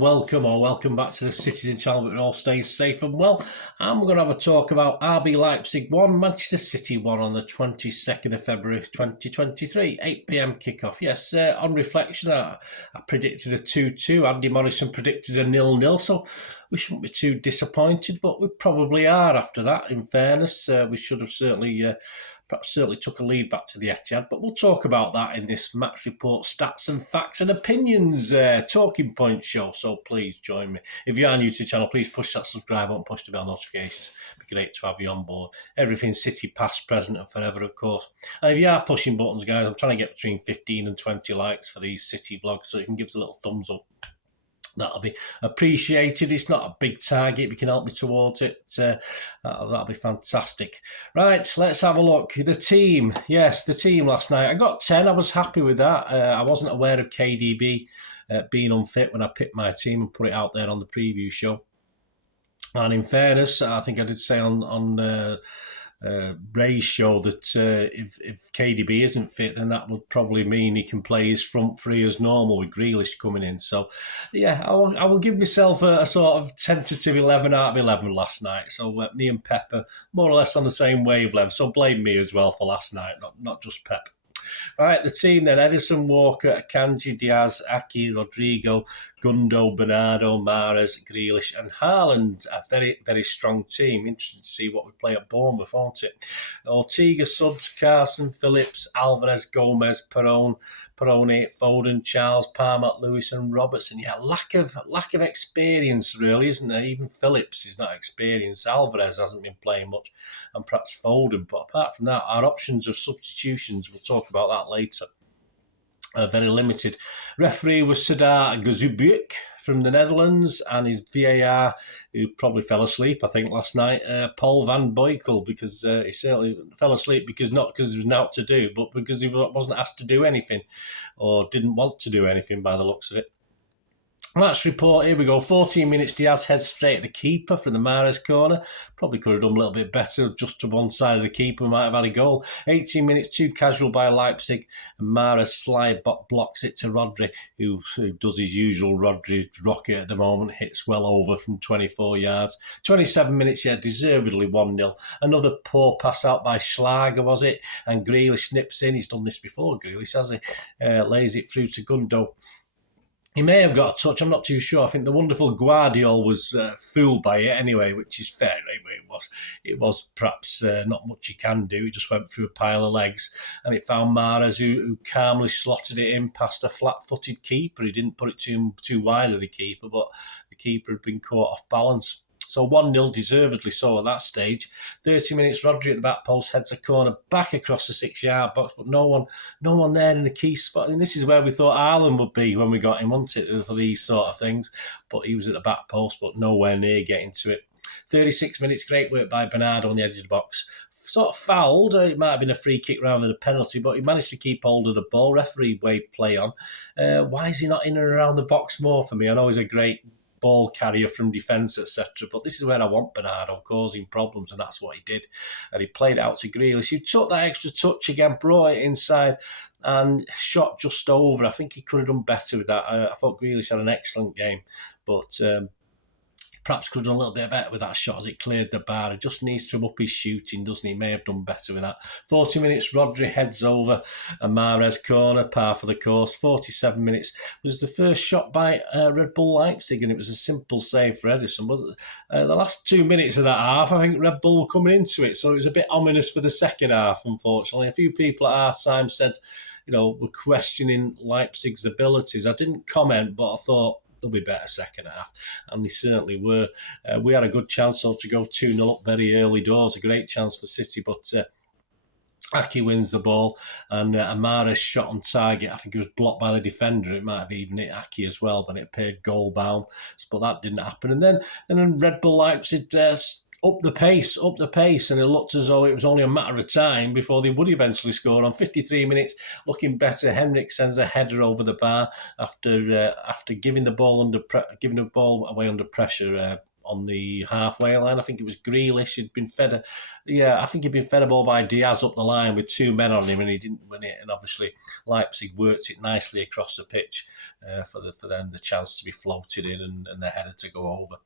and welcome back to the Citizen channel. We're all staying safe and well. And we're going to have a talk about RB Leipzig 1, Manchester City 1 on the 22nd of February 2023, 8 p.m. kickoff. Yes, on reflection, I predicted a 2-2. Andy Morrison predicted a 0-0, so we shouldn't be too disappointed, but we probably are after that, in fairness. We should have certainly took a lead back to the Etihad, but we'll talk about that in this match report, stats and facts and opinions talking point show. So please join me. If you are new to the channel, please push that subscribe button, push the bell notifications. It'd be great to have you on board. Everything City, past, present and forever, of course. And if you are pushing buttons, guys, I'm trying to get between 15 and 20 likes for these City vlogs, so you can give us a little thumbs up. That'll be appreciated. It's not a big target. If you can help me towards it, that'll be fantastic. Right, let's have a look. The team. Yes, the team last night. I got 10. I was happy with that. I wasn't aware of KDB being unfit when I picked my team and put it out there on the preview show. And in fairness, I think I did say on Ray's show that if KDB isn't fit, then that would probably mean he can play his front three as normal with Grealish coming in. So, yeah, I will give myself a sort of tentative 11 out of 11 last night. So me and Pep are more or less on the same wavelength. So blame me as well for last night, not just Pep. Right, the team then: Edison, Walker, Akanji, Diaz, Aki, Rodrigo, Gundo, Bernardo, Mahrez, Grealish and Haaland. A very, very strong team. Interesting to see what we play at Bournemouth, won't it? Ortega subs: Carson, Phillips, Alvarez, Gomez, Perone, Foden, Charles, Palmer, Lewis and Robertson. Yeah, lack of experience really, isn't there? Even Phillips is not experienced. Alvarez hasn't been playing much, and perhaps Foden. But apart from that, our options of substitutions, we'll talk about that later, are very limited. Referee was Sadar Gazubik from the Netherlands, and his VAR, who probably fell asleep, I think, last night, Paul van Boykel, because he certainly fell asleep not because there was nothing to do, but because he wasn't asked to do anything, or didn't want to do anything by the looks of it. Match report, here we go. 14 minutes, Diaz heads straight at the keeper from the Mahrez corner. Probably could have done a little bit better, just to one side of the keeper, might have had a goal. 18 minutes, too casual by Leipzig, and Mahrez slide blocks it to Rodri, who does his usual Rodri rocket at the moment, hits well over from 24 yards. 27 minutes, yeah, deservedly 1-0. Another poor pass out by Schlager, was it? And Grealish snips in. He's done this before, Grealish, has he? Lays it through to Gundo. He may have got a touch, I'm not too sure. I think the wonderful Guardiola was fooled by it anyway, which is fair. It was perhaps not much he can do. He just went through a pile of legs, and it found Mahrez, who calmly slotted it in past a flat-footed keeper. He didn't put it too wide of the keeper, but the keeper had been caught off balance. So 1-0, deservedly so at that stage. 30 minutes, Rodri at the back post heads a corner back across the 6-yard box, but no one there in the key spot. And this is where we thought Haaland would be when we got him, wasn't it, for these sort of things. But he was at the back post, but nowhere near getting to it. 36 minutes, great work by Bernardo on the edge of the box. Sort of fouled. It might have been a free kick rather than a penalty, but he managed to keep hold of the ball. Referee waved play on. Why is he not in and around the box more for me? I know he's a great ball carrier from defence, etc. But this is where I want Bernardo, causing problems, and that's what he did. And he played it out to Grealish, who took that extra touch again, brought it inside, and shot just over. I think he could have done better with that. I thought Grealish had an excellent game, but perhaps could have done a little bit better with that shot as it cleared the bar. He just needs to up his shooting, doesn't he? He may have done better with that. 40 minutes, Rodri heads over a Mahrez corner, par for the course. 47 minutes was the first shot by Red Bull Leipzig, and it was a simple save for Edison. But the last 2 minutes of that half, I think Red Bull were coming into it, so it was a bit ominous for the second half, unfortunately. A few people at half-time said, were questioning Leipzig's abilities. I didn't comment, but I thought they'll be better second half, and they certainly were. We had a good chance to go 2-0 up very early doors, a great chance for City, but Aki wins the ball, and Mahrez shot on target. I think it was blocked by the defender. It might have even hit Aki as well, but it appeared goal bound, but that didn't happen. And then Red Bull Leipzig up the pace, and it looked as though it was only a matter of time before they would eventually score. On 53 minutes, looking better, Henrik sends a header over the bar after giving the ball away under pressure on the halfway line. I think it was Grealish who'd been fed I think he'd been fed a ball by Diaz up the line with 2 men on him, and he didn't win it. And obviously Leipzig worked it nicely across the pitch for them the chance to be floated in and the header to go over.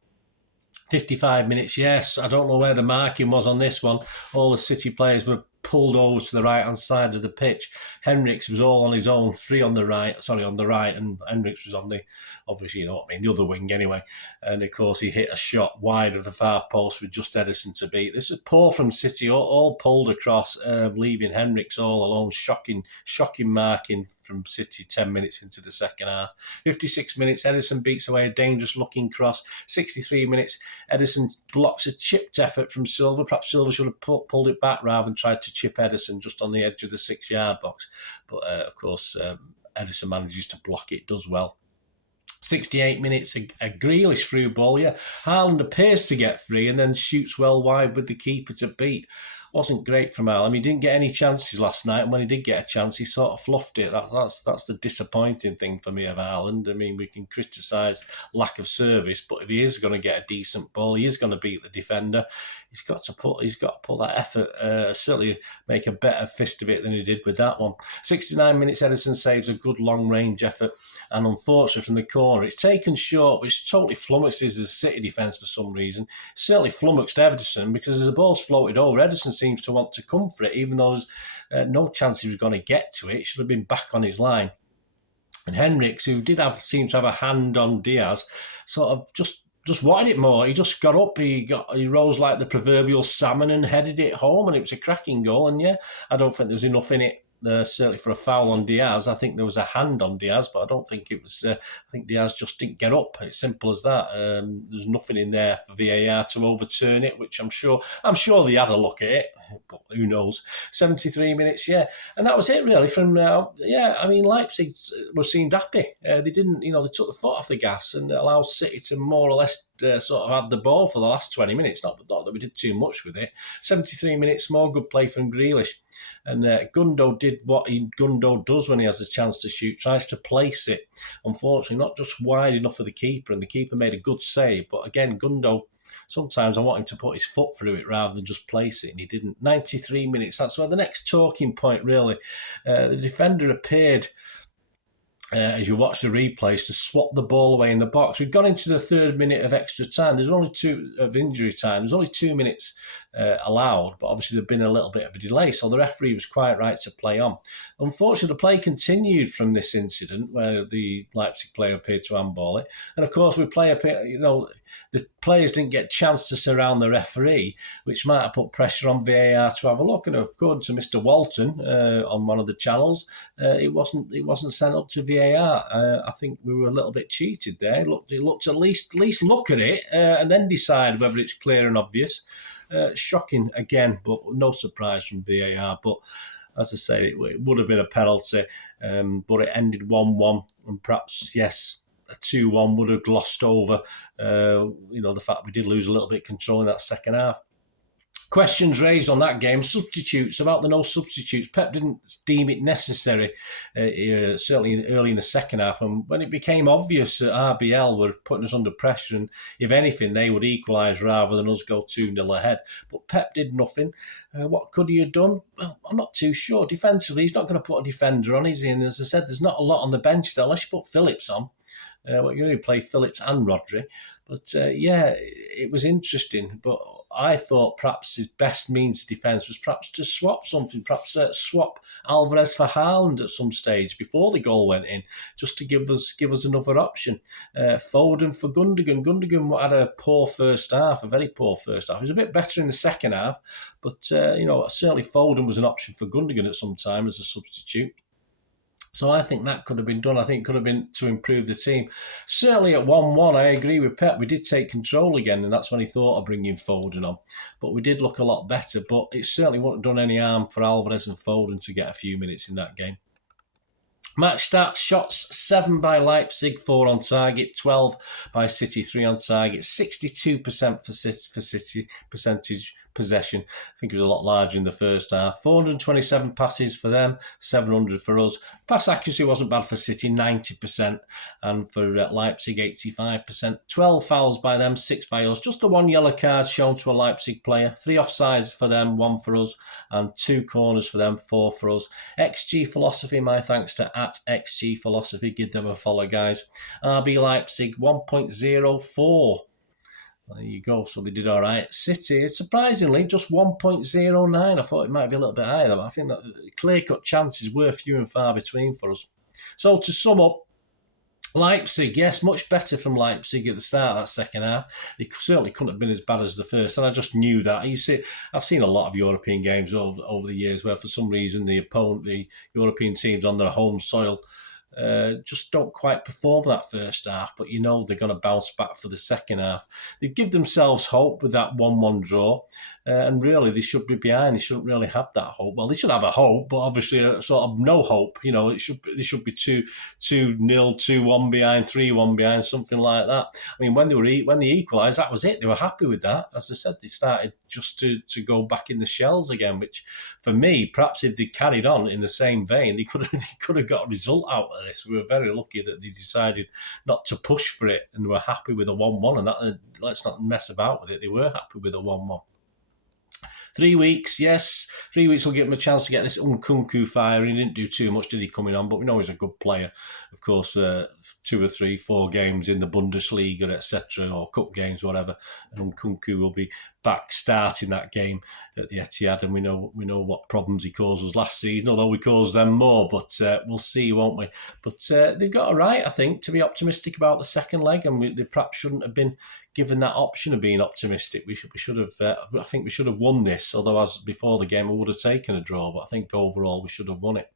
55 minutes, yes. I don't know where the marking was on this one. All the City players were pulled over to the right-hand side of the pitch. Henriks was all on his own, 3 on the right, and Henriks was on the, obviously, you know what I mean, the other wing anyway. And, of course, he hit a shot wide of the far post with just Ederson to beat. This was poor from City, all pulled across, leaving Henriks all alone. Shocking marking from City 10 minutes into the second half. 56 minutes, Ederson beats away a dangerous-looking cross. 63 minutes, Ederson blocks a chipped effort from Silva. Perhaps Silva should have pulled it back rather than tried to chip Ederson just on the edge of the 6-yard box. But, of course, Ederson manages to block it, does well. 68 minutes, a Grealish through ball. Yeah, Haaland appears to get free and then shoots well wide with the keeper to beat. Wasn't great from Haaland. He didn't get any chances last night, and when he did get a chance, he sort of fluffed it. That's the disappointing thing for me of Haaland. I mean, we can criticise lack of service, but if he is going to get a decent ball, he is going to beat the defender. He's got to put that effort, certainly make a better fist of it than he did with that one. 69 minutes, Ederson saves a good long-range effort, and unfortunately from the corner, it's taken short, which totally flummoxes the City defence for some reason. Certainly flummoxed Ederson, because as the ball's floated over, Ederson seems to want to come for it, even though there's no chance he was going to get to it. He should have been back on his line. And Henriks, who seem to have a hand on Diaz, sort of just wanted it more. He just got up, he rose like the proverbial salmon and headed it home, and it was a cracking goal. And yeah, I don't think there was enough in it, certainly for a foul on Diaz. I think there was a hand on Diaz, but I don't think it was. I think Diaz just didn't get up. It's simple as that. There's nothing in there for VAR to overturn it, which I'm sure they had a look at it, but who knows? 73 minutes, yeah, and that was it really. From I mean, Leipzig seemed happy. They didn't, they took the foot off the gas and allowed City to more or less sort of had the ball for the last 20 minutes. Not that we did too much with it. 73 minutes, more good play from Grealish. And Gundo did what Gundo does when he has a chance to shoot, tries to place it. Unfortunately, not just wide enough for the keeper, and the keeper made a good save. But again, Gundo, sometimes I want him to put his foot through it rather than just place it, and he didn't. 93 minutes, that's where the next talking point, really. The defender appeared, as you watch the replays, to swap the ball away in the box. We've gone into the 3rd minute of extra time. There's only 2 of injury time. There's only 2 minutes allowed, but obviously there'd been a little bit of a delay, so the referee was quite right to play on. Unfortunately, the play continued from this incident where the Leipzig player appeared to handball it, and of course the players didn't get a chance to surround the referee, which might have put pressure on VAR to have a look. And according to Mr. Walton on one of the channels, it wasn't sent up to VAR. I think we were a little bit cheated there. It looked at least look at it and then decide whether it's clear and obvious. Shocking again, but no surprise from VAR. But as I say, it would have been a penalty, but it ended 1-1, and perhaps, yes, a 2-1 would have glossed over, the fact we did lose a little bit of control in that second half. Questions raised on that game. Substitutes, about the no substitutes. Pep didn't deem it necessary, certainly early in the second half. And when it became obvious that RBL were putting us under pressure, and if anything, they would equalise rather than us go 2-0 ahead. But Pep did nothing. What could he have done? Well, I'm not too sure. Defensively, he's not going to put a defender on, is he? And as I said, there's not a lot on the bench there, unless you put Phillips on. You're going to play Phillips and Rodri. But, it was interesting. But I thought perhaps his best means of defence was perhaps to swap something, perhaps swap Alvarez for Haaland at some stage before the goal went in, just to give us another option. Foden for Gundogan. Gundogan had a poor first half, a very poor first half. He was a bit better in the second half, but, certainly Foden was an option for Gundogan at some time as a substitute. So I think that could have been done. I think it could have been to improve the team. Certainly at 1-1, I agree with Pep. We did take control again, and that's when he thought of bringing Foden on. But we did look a lot better. But it certainly wouldn't have done any harm for Alvarez and Foden to get a few minutes in that game. Match stats: shots 7 by Leipzig, 4 on target, 12 by City, 3 on target, 62% for City percentage, possession. I think it was a lot larger in the first half. 427 passes for them, 700 for us. Pass accuracy wasn't bad for City, 90%, and for Leipzig, 85%. 12 fouls by them, 6 by us. Just the 1 yellow card shown to a Leipzig player. 3 offsides for them, 1 for us, and 2 corners for them, 4 for us. XG Philosophy, my thanks to @XG Philosophy. Give them a follow, guys. RB Leipzig, 1.04. There you go. So they did all right. City, surprisingly, just 1.09. I thought it might be a little bit higher, but I think that clear-cut chances were few and far between for us. So to sum up, Leipzig, yes, much better from Leipzig at the start of that second half. They certainly couldn't have been as bad as the first, and I just knew that. I've seen a lot of European games over the years where, for some reason, the European teams on their home soil, just don't quite perform that first half, but they're going to bounce back for the second half. They give themselves hope with that 1-1 draw, and really they should be behind. They shouldn't really have that hope. Well, they should have a hope, but obviously sort of no hope. They should be 2-0, 2-1 behind, 3-1 behind, something like that. I mean, when they equalised, that was it. They were happy with that. As I said, they started just to go back in the shells again, which for me, perhaps if they carried on in the same vein, they could have got a result out of this. We were very lucky that they decided not to push for it and were happy with a 1-1, and let's not mess about with it. They were happy with a 1-1. 3 weeks, yes. 3 weeks will give him a chance to get this Nkunku firing. He didn't do too much, did he, coming on? But we know he's a good player. Of course, 2 or 3, 4 games in the Bundesliga, etc., or cup games, whatever. And Nkunku will be back starting that game at the Etihad, and we know what problems he caused us last season, although we caused them more. But we'll see, won't we? But they've got a right, I think, to be optimistic about the second leg, and they perhaps shouldn't have been given that option of being optimistic. We should have. I think we should have won this. Although, as before the game, I would have taken a draw. But I think overall we should have won it.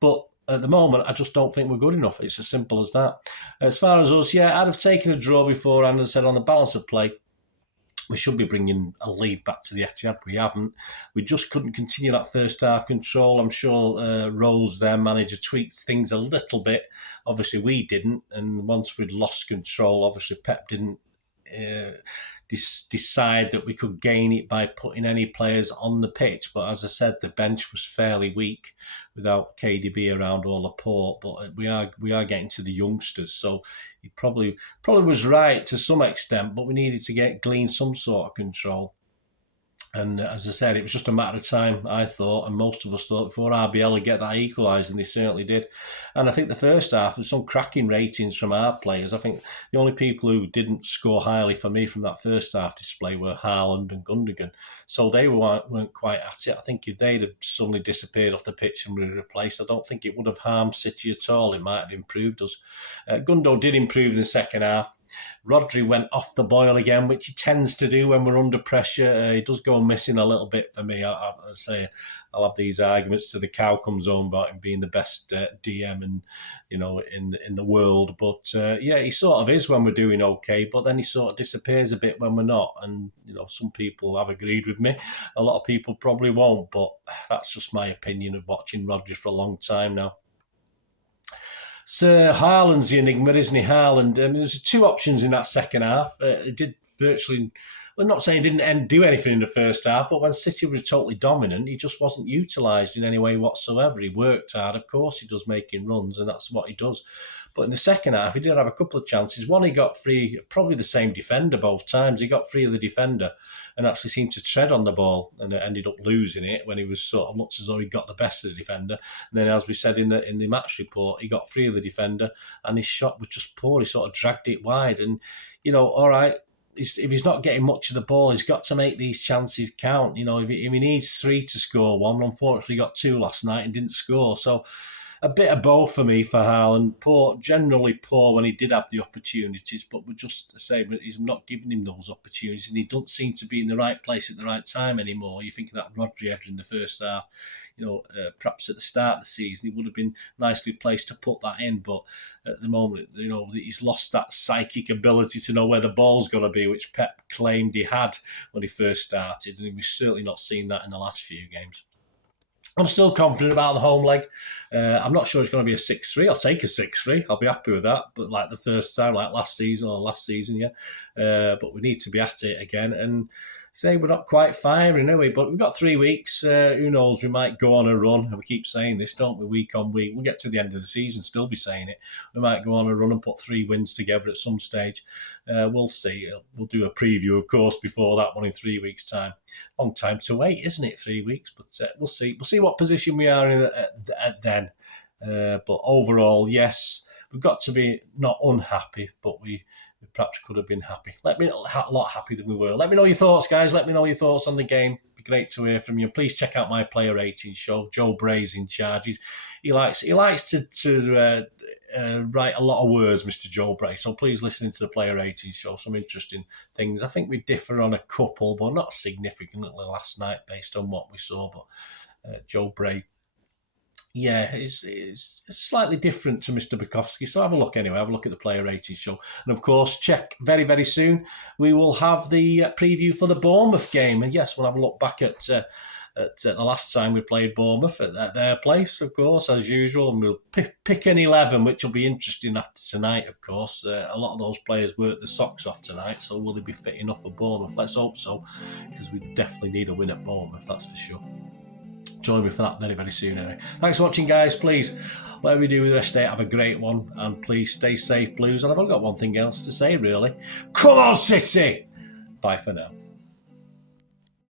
But at the moment, I just don't think we're good enough. It's as simple as that. As far as us, yeah, I'd have taken a draw before, and as I said, on the balance of play, we should be bringing a lead back to the Etihad. We haven't. We just couldn't continue that first half control. I'm sure Rose, their manager, tweaked things a little bit. Obviously, we didn't. And once we'd lost control, obviously Pep didn't decide that we could gain it by putting any players on the pitch. But as I said, the bench was fairly weak without KDB around or Laporte. But we are getting to the youngsters, so he probably was right to some extent. But we needed to glean some sort of control. And as I said, it was just a matter of time, I thought, and most of us thought, before RBL would get that equalised, and they certainly did. And I think the first half, there's some cracking ratings from our players. I think the only people who didn't score highly for me from that first half display were Haaland and Gundogan. So they weren't quite at it. I think if they'd have suddenly disappeared off the pitch and been replaced, I don't think it would have harmed City at all. It might have improved us. Gundo did improve in the second half. Rodri went off the boil again, which he tends to do when we're under pressure. He does go missing a little bit for me. I'll say I'll have these arguments to the cow comes home about him being the best DM in the world. But yeah, he sort of is when we're doing okay, but then he sort of disappears a bit when we're not. And some people have agreed with me. A lot of people probably won't, but that's just my opinion of watching Rodri for a long time now. So Haaland's the enigma, isn't he? Haaland. There's 2 options in that second half. It did virtually. Well, not saying he didn't do anything in the first half, but when City was totally dominant, he just wasn't utilised in any way whatsoever. He worked hard, of course he does, making runs, and that's what he does. But in the second half, he did have a couple of chances. One, he got free, probably the same defender both times. He got free of the defender and actually seemed to tread on the ball and ended up losing it when he was sort of looked as though he got the best of the defender. And then, as we said in the match report, he got free of the defender and his shot was just poor. He sort of dragged it wide. And, all right, if he's not getting much of the ball, he's got to make these chances count. If he needs 3 to score 1, unfortunately he got 2 last night and didn't score. So a bit of both for me for Haaland. Generally poor when he did have the opportunities, but we're just saying that he's not giving him those opportunities, and he doesn't seem to be in the right place at the right time anymore. You think of that Rodri header in the first half. Perhaps at the start of the season, he would have been nicely placed to put that in, but at the moment, he's lost that psychic ability to know where the ball's going to be, which Pep claimed he had when he first started, and we've certainly not seen that in the last few games. I'm still confident about the home leg. I'm not sure it's going to be a 6-3. I'll take a 6-3. I'll be happy with that. But like the first time, like last season, yeah. But we need to be at it again. And say we're not quite firing, are we? But we've got 3 weeks. Who knows? We might go on a run. And we keep saying this, don't we? Week on week. We'll get to the end of the season, still be saying it. We might go on a run and put 3 wins together at some stage. We'll see. We'll do a preview, of course, before that one in 3 weeks' time. Long time to wait, isn't it? 3 weeks, but we'll see. We'll see what position we are in at then. But overall, yes, we've got to be not unhappy, but we perhaps could have been happy. A lot happier than we were. Let me know your thoughts, guys. Let me know your thoughts on the game. It'd be great to hear from you. Please check out my player rating show. Joe Bray's in charge. He likes to write a lot of words, Mr. Joe Bray. So please listen to the player rating show. Some interesting things. I think we differ on a couple, but not significantly last night based on what we saw. But Joe Bray, yeah, it's slightly different to Mr. Bukowski. So have a look anyway. Have a look at the player rating show. And of course, check very, very soon. We will have the preview for the Bournemouth game. And yes, we'll have a look back at the last time we played Bournemouth at their place, of course, as usual. And we'll pick an 11, which will be interesting after tonight, of course. A lot of those players worked their socks off tonight. So will they be fit enough for Bournemouth? Let's hope so, because we definitely need a win at Bournemouth, that's for sure. Join me for that very, very soon anyway. Thanks for watching, guys. Please, whatever you do with the rest of the day, have a great one. And please stay safe, Blues. And I've only got one thing else to say, really. Come on, City! Bye for now.